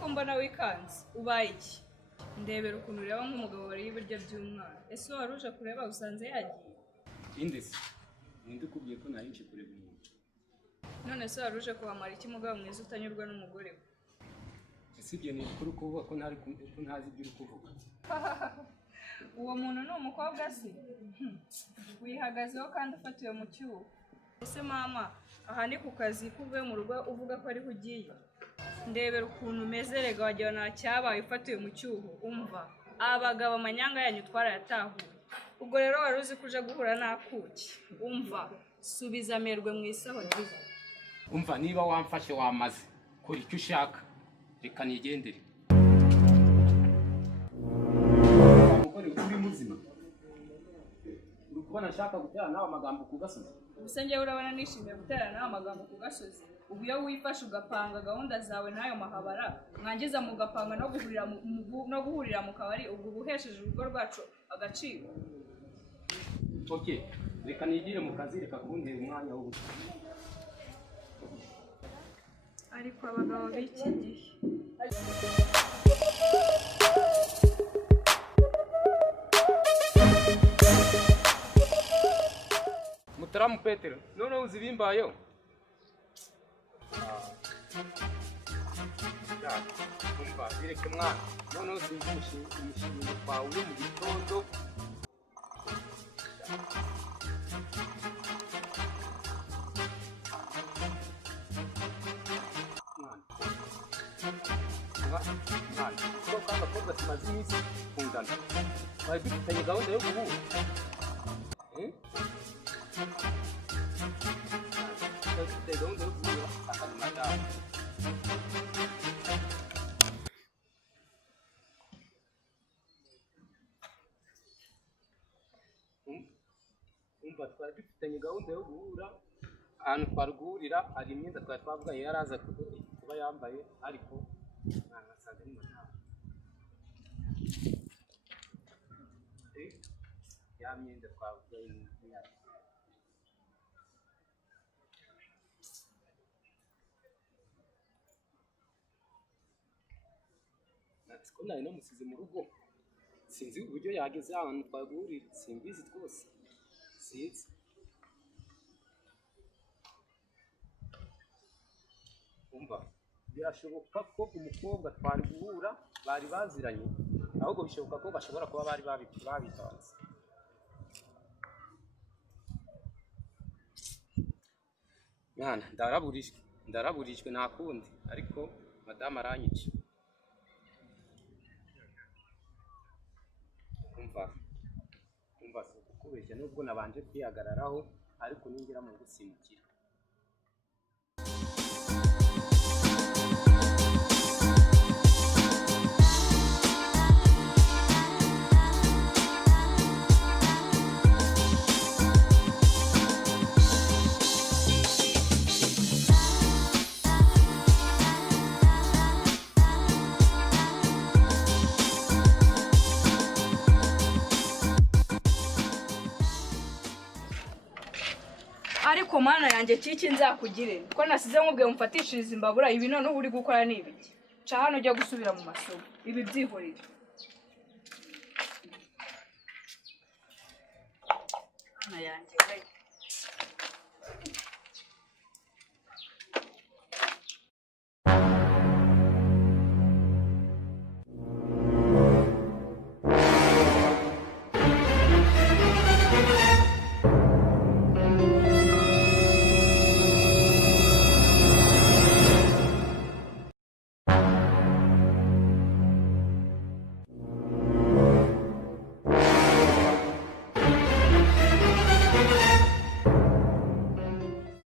Ko mbona wikanze ubaye iki ndebera ukuntu ureba nk'umugabo wariye ibiryo by'umwana ese wari uje kureba usanze yagiye indese ninde kubwiye ko nari nje kureba umuntu none se wari uje kuhamara iki mugabo mwiza utanyurwa n'umugore we ese ibyo ni ukuri kuvuga ko ntazi ibyo uri kuvuga uwo muntu ni umukobwa se wihagazeho kandi ufatiwe mu cyuho ese mama aha ni ku kazi kuvuye mu rugo uvuga ko ariho ugiye ndebera ukuntu umeze rega wagira nta cyabaye ufatiwe mu cyuho umva abagabo amanyanga yanyu twarayatahuye ubwo rero wari uzi ko uje guhura n'akuki umva subiza amerwe mu isaho ryiza umva niba wamfashe wamaze kora icyo ushaka reka nigendere umugore uri muzima uri kubona ashaka gutera nawe amagambo ku gasozi ubuse njyewe urabona nishimiye gutera nawe amagambo ku gasozi ubu iyo wifashe ugapanga gahunda zawe n'ayo mahabara mwangiza mugapanga no guhurira mu kabari ubwo ubuhesheje urugo rwacu agaciro reka nigire mu kazi reka kuntera umwanya wo ariko abagabo b'iki gihe Mutaramu Petero none uzi bimbayo umva direke mwana none uzi umushinga kwawe uri mu gitondo kuko abakobwa tumaze iminsi kungana twari dufitanye gahunda yo guhura dufite gahunda yo guhura akari madamu umva twari dufitanye gahunda yo guhura ahantu twari guhurira hari imyenda twari twavuganye yari aza kuba yambaye ariko ntasaga ni madamu ya myenda twavuganye ko nari namusize mu rugo sinzi uburyo yageze ahantu twaguhurira simbizi twose sinzi umva birashoboka ko umukobwa twari guhura bari baziranye ahubwo bishoboka ko bashobora kuba bari babitanze mwana ndaraburijwe nta kundi ariko madamu aranyica umva si ukukubeshya nubwo nabanje kwihagararaho ariko ninjira mu gusimukira ariko mana yanjye kiki nzakugire ko nasize nkubwiye mfatishiriza imbabura ibi none uri gukora ni ibiki ca hano ujya gusubira mu masomo ibi byihorera mana yanjye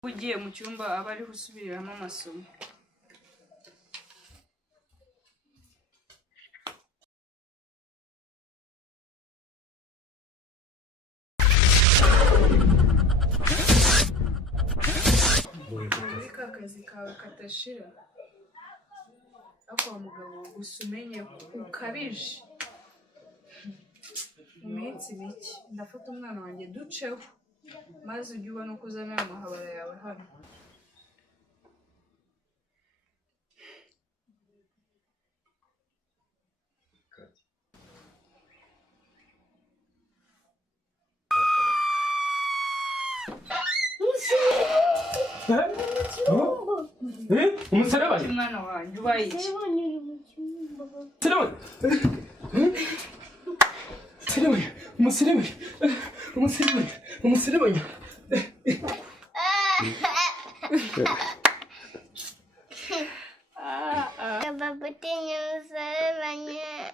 ugiye mu cyumba aba ariho usubiriramo amasomo muri ka kazi kawe katashira ako mugabo gusa umenye ukabije mu minsi mike ndafata umwana wanjye duceho maze ujye ubona uko uzana ayo mahabara yawe hano umuserebanya umwana wanjye ubaye iki umuserebanya Bapak tinggal sebanyak.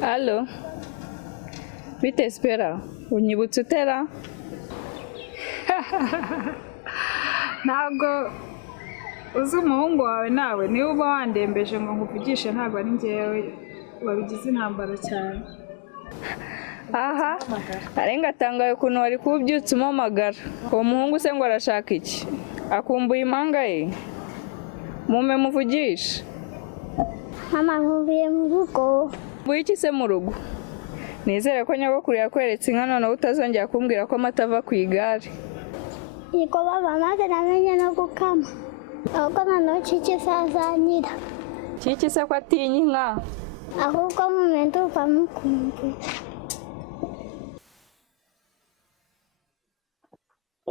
Halo, bite Spera, unyibutse utera? Ntabwo uzi umuhungu wawe nawe niba uba wandembeje ngo nkuvugishe ntabwo ari njyewe wabigize intambara cyane. Aha, arenga atangaye ukuntu wari kubyutsa umamagara. Uwo muhungu se ngo arashaka iki? Akumbuye impanga ye? Mume muvugisha. Mama nkubiye mu rugo. Buye iki se mu rugo? Nizere ko nyogokuru yakweretse inka none utazongera kumbwira ko amata ava ku igare. Niko baba maze namenye no gukama. Ahubwo noneho Kiki azanyira. Kiki se ko atinya inka? Ahubwo mume ndumva mukumbuye.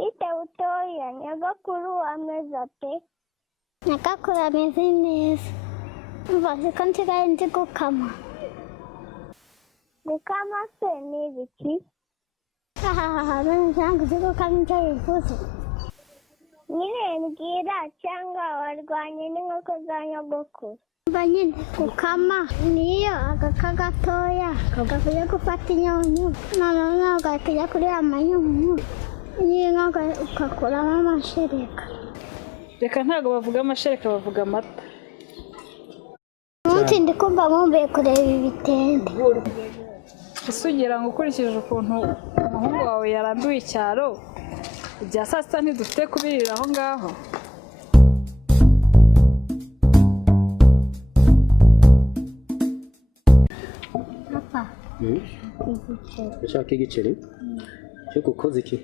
Ite utoya nyogokuru ameze ate? Nyogokuru ameze neza. Mbaze ko nsigaye nzi gukama. Gukama se ni ibiki? Ntabwo uzi gukama icyo bivuze. Nyine mbwira cyangwa warwanye n'inkoko za nyogokuru. Mba nyine gukama niyo agaka gatoya kagavuye gufata inyonyo noneho ugahita kuri ya manyunyu y'inka ugakuramo amashereka. Reka ntabwo bavuga amashereka bavuga amata. Umunsi ndi kumva nkumbuye kureba ibitende. Ese ugira ngo ukurikije ukuntu umuhungu wawe yaranduye icyaro ibya saa sita ntidufite kubirira aho ngaho? Papa, ushaka igiceri cyo gukoza iki?